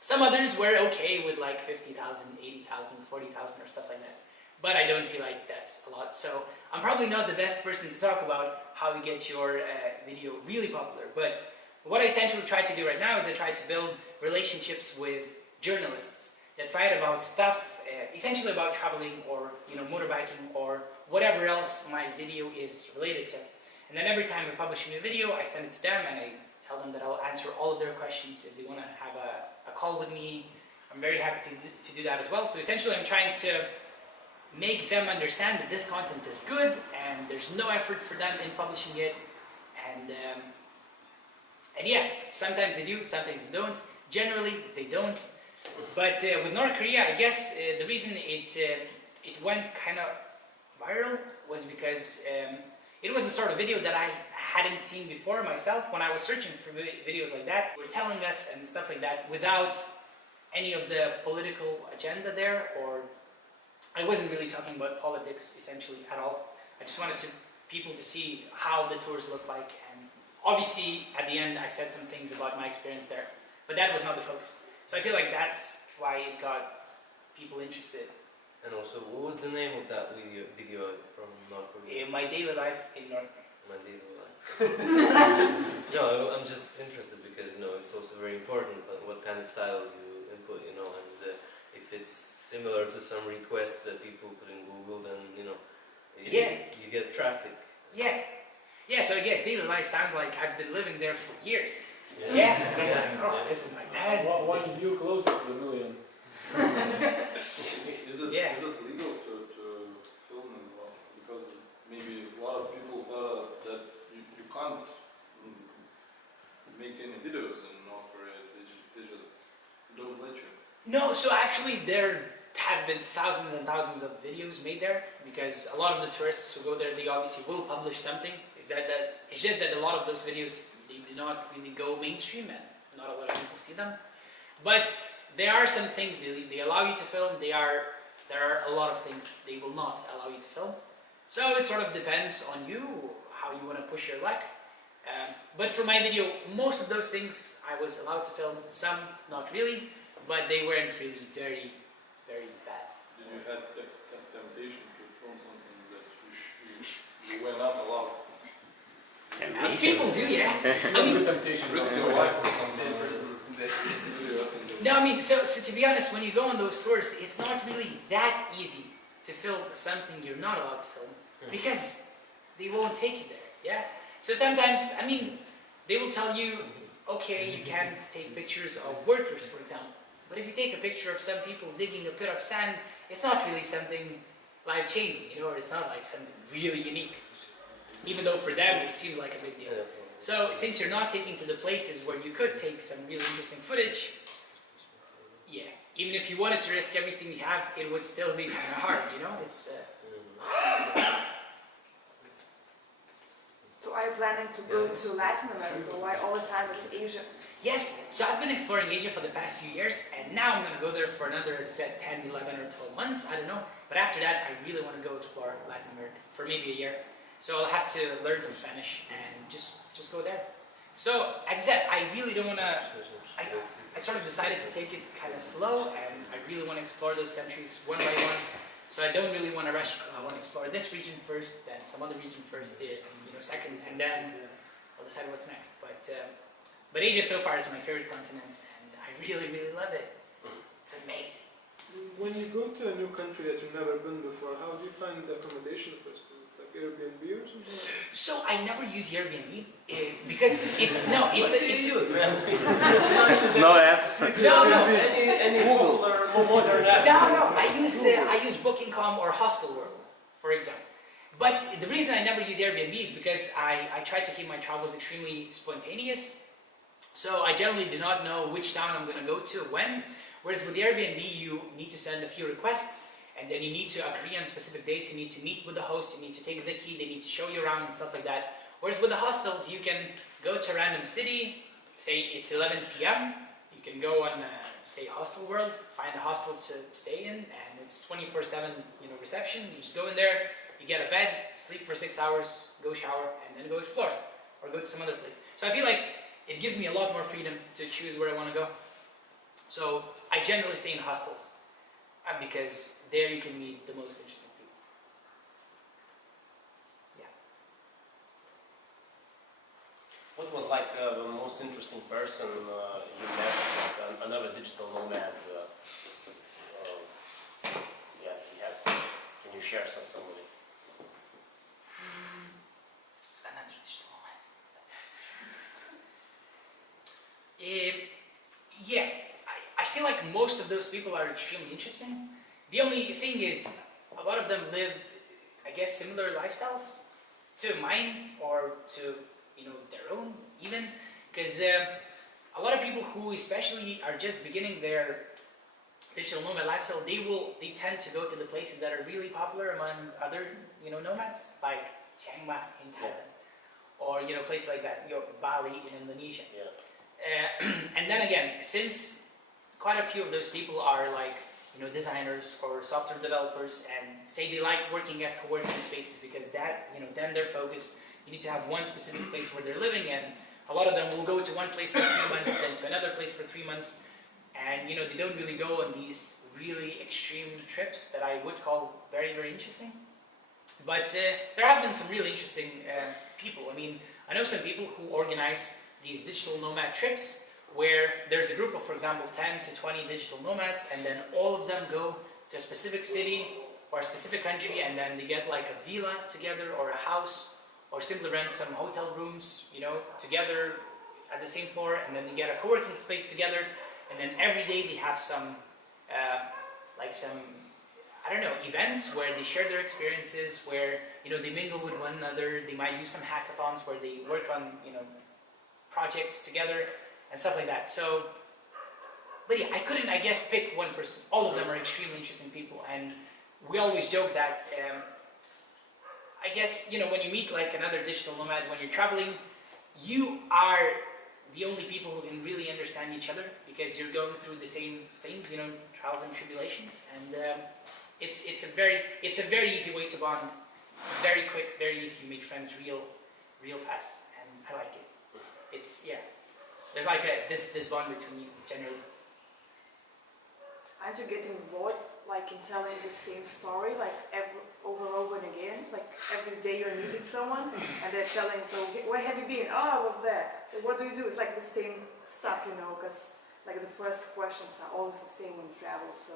Some others were okay with like 50,000, 80,000, 40,000 or stuff like that. But I don't feel like that's a lot. So I'm probably not the best person to talk about how to get your video really popular. But what I essentially try to do right now is I try to build relationships with journalists that write about stuff, essentially about traveling or motorbiking or whatever else my video is related to. And then every time I publish a new video, I send it to them and I tell them that I'll answer all of their questions. If they want to have a call with me, I'm very happy to do that as well. So essentially I'm trying to make them understand that this content is good and there's no effort for them in publishing it. And yeah, sometimes they do, sometimes they don't. Generally, they don't. But with North Korea, I guess the reason it went kind of viral was because it was the sort of video that I hadn't seen before myself when I was searching for videos like that. They were telling us and stuff like that without any of the political agenda there, or I wasn't really talking about politics essentially at all. I just wanted people to see how the tours look like, and obviously at the end I said some things about my experience there, but that was not the focus. So I feel like that's why it got people interested. And also, what was the name of that video from North Korea? My daily life in North Korea. My daily life. No, I'm just interested because it's also very important what kind of title you input, and if it's similar to some requests that people put in Google, then you get traffic. Yeah. Yeah, so I guess daily life sounds like I've been living there for years. Yeah. And I'm like, oh, this is my dad. Why did you close it to the million? Is it legal to film in Russia? Because maybe a lot of people thought that you can't make any videos in North Korea. They just don't let you. No, so actually there have been thousands and thousands of videos made there, because a lot of the tourists who go there, they obviously will publish something. It's just that a lot of those videos, they do not really go mainstream and not a lot of people see them. But there are some things they allow you to film. There are a lot of things they will not allow you to film. So it sort of depends on you, how you want to push your luck. But for my video, most of those things I was allowed to film, some not really, but they weren't really very, very bad. Did you have temptation to film something that you were not allowed? People do, yeah. I mean, Risk your life or something. no, I mean, so to be honest, when you go on those tours, it's not really that easy to film something you're not allowed to film, because they won't take you there, yeah? So sometimes, I mean, they will tell you, okay, you can't take pictures of workers, for example. But if you take a picture of some people digging a pit of sand, it's not really something life-changing, or it's not like something really unique. Even though for them, it seems like a big deal. So since you're not taking to the places where you could take some really interesting footage, yeah, even if you wanted to risk everything you have, it would still be kind of hard, It's. So are you planning to go to Latin America? Why all the time it's Asia? Yes, so I've been exploring Asia for the past few years, and now I'm going to go there for another, as I said, 10, 11 or 12 months, I don't know. But after that, I really want to go explore Latin America for maybe a year. So I'll have to learn some Spanish and just go there. So as I said, I really don't want to. I sort of decided to take it kind of slow, and I really want to explore those countries one by one. So I don't really want to rush. I want to explore this region first, then some other region first, second, and then I'll decide what's next. But Asia so far is my favorite continent, and I really, really love it. It's amazing. When you go to a new country that you've never been before, how do you find the accommodation first? Is it like Airbnb or something? So I never use Airbnb because it's man. No apps. No. Any older, more modern apps. No. I use Booking.com or Hostelworld, for example. But the reason I never use Airbnb is because I try to keep my travels extremely spontaneous. So I generally do not know which town I'm going to go to when. Whereas with Airbnb, you need to send a few requests, and then you need to agree on specific dates. You need to meet with the host. You need to take the key. They need to show you around and stuff like that. Whereas with the hostels, you can go to a random city. Say it's 11 p.m. You can go on, say, Hostelworld, find a hostel to stay in, and it's 24/7, reception. You just go in there. You get a bed, sleep for 6 hours, go shower, and then go explore, or go to some other place. So I feel like it gives me a lot more freedom to choose where I want to go. So I generally stay in hostels, because there you can meet the most interesting people. Yeah. What was like the most interesting person you met, like another digital nomad? Can you share somebody? Another digital nomad. Yeah. I feel like most of those people are extremely interesting. The only thing is, a lot of them live, I guess, similar lifestyles to mine, or to, their own even. Because a lot of people who especially are just beginning their digital nomad lifestyle, they tend to go to the places that are really popular among other, nomads, like Chiang Mai in Thailand, or, places like that, Bali in Indonesia. Yeah. And then again, since quite a few of those people are like, designers or software developers, and say they like working at co-working spaces because that, then they're focused. You need to have one specific place where they're living, and a lot of them will go to one place for 3 months, then to another place for 3 months, and they don't really go on these really extreme trips that I would call very, very interesting. But there have been some really interesting people. I mean, I know some people who organize these digital nomad trips, where there's a group of, for example, 10 to 20 digital nomads, and then all of them go to a specific city or a specific country, and then they get like a villa together, or a house, or simply rent some hotel rooms, together at the same floor, and then they get a co-working space together, and then every day they have some, events where they share their experiences, where, they mingle with one another. They might do some hackathons where they work on, projects together, and stuff like that. So, but yeah, I couldn't, I guess, pick one person. All of them are extremely interesting people, and we always joke that, I guess, when you meet like another digital nomad, when you're traveling, you are the only people who can really understand each other, because you're going through the same things, trials and tribulations, and it's a very easy way to bond. Very quick, very easy. You make friends real fast, and I like it. There's like this bond between you generally. Aren't you getting bored, like in telling the same story, like over and over again? Like every day you're meeting someone, and they're telling, so where have you been? Oh, I was there. So what do you do? It's like the same stuff, because like the first questions are always the same when you travel. So.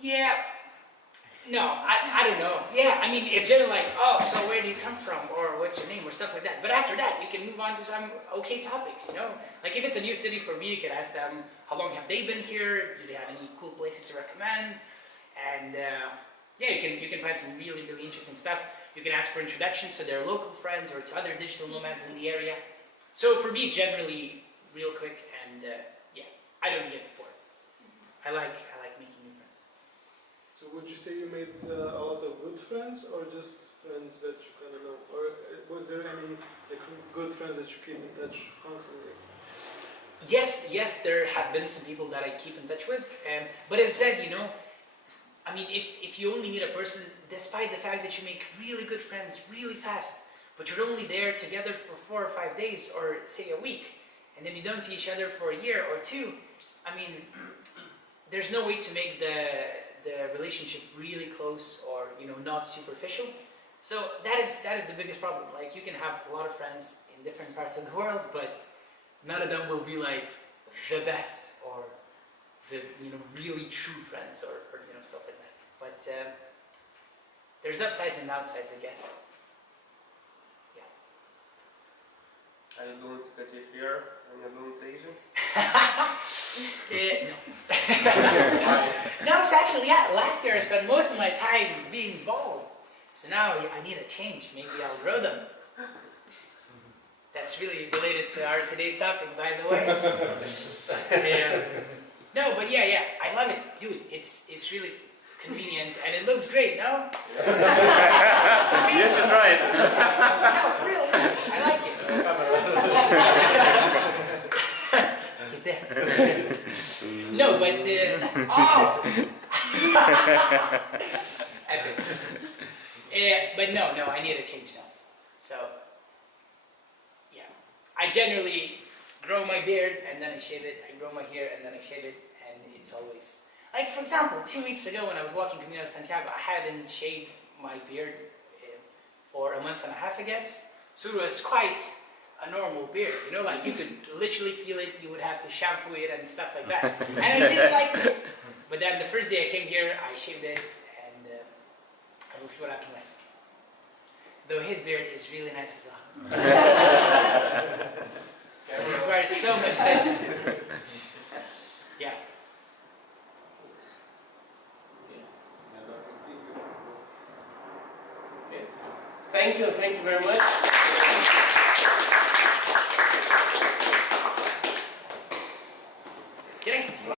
Yeah. No, I don't know. Yeah, I mean, it's generally like, oh, so where do you come from, or what's your name, or stuff like that. But after that, you can move on to some okay topics, Like if it's a new city for me, you can ask them, how long have they been here? Do they have any cool places to recommend? And yeah, you can find some really, really interesting stuff. You can ask for introductions to their local friends or to other digital nomads in the area. So for me, generally, real quick, and yeah, I don't get bored. I like making new friends. So would you say you made a lot of good friends, or just friends that you kind of know? Or was there any good friends that you keep in touch constantly? Yes, there have been some people that I keep in touch with. But as I said, I mean, if you only meet a person, despite the fact that you make really good friends really fast, but you're only there together for 4 or 5 days, or say a week, and then you don't see each other for a year or 2, I mean, there's no way to make the relationship really close or, you know, not superficial. So that is the biggest problem. Like, you can have a lot of friends in different parts of the world, but none of them will be like the best or the, you know, really true friends or you know, stuff like that. But there's upsides and downsides, I guess. Are you going to cut your hair when you're going to Asia? No. No, it's actually, yeah, last year I spent most of my time being bald. So now I need a change. Maybe I'll grow them. That's really related to our today's topic, by the way. No, but yeah, I love it. Dude, it's really convenient and it looks great, no? You should try it. No, for real. I like it. He's there. No, but oh, epic. But no, I need a change now. So yeah, I generally grow my beard and then I shave it. I grow my hair and then I shave it, and it's always like, for example, 2 weeks ago when I was walking Camino de Santiago, I hadn't shaved my beard for a month and a half, I guess. So it was quite a normal beard, you know, like you could literally feel it, you would have to shampoo it and stuff like that. And I really liked it. But then the first day I came here, I shaved it, and I will see what happens next. Though his beard is really nice as well. It requires so much attention. Yeah. Thank you very much. Kidding?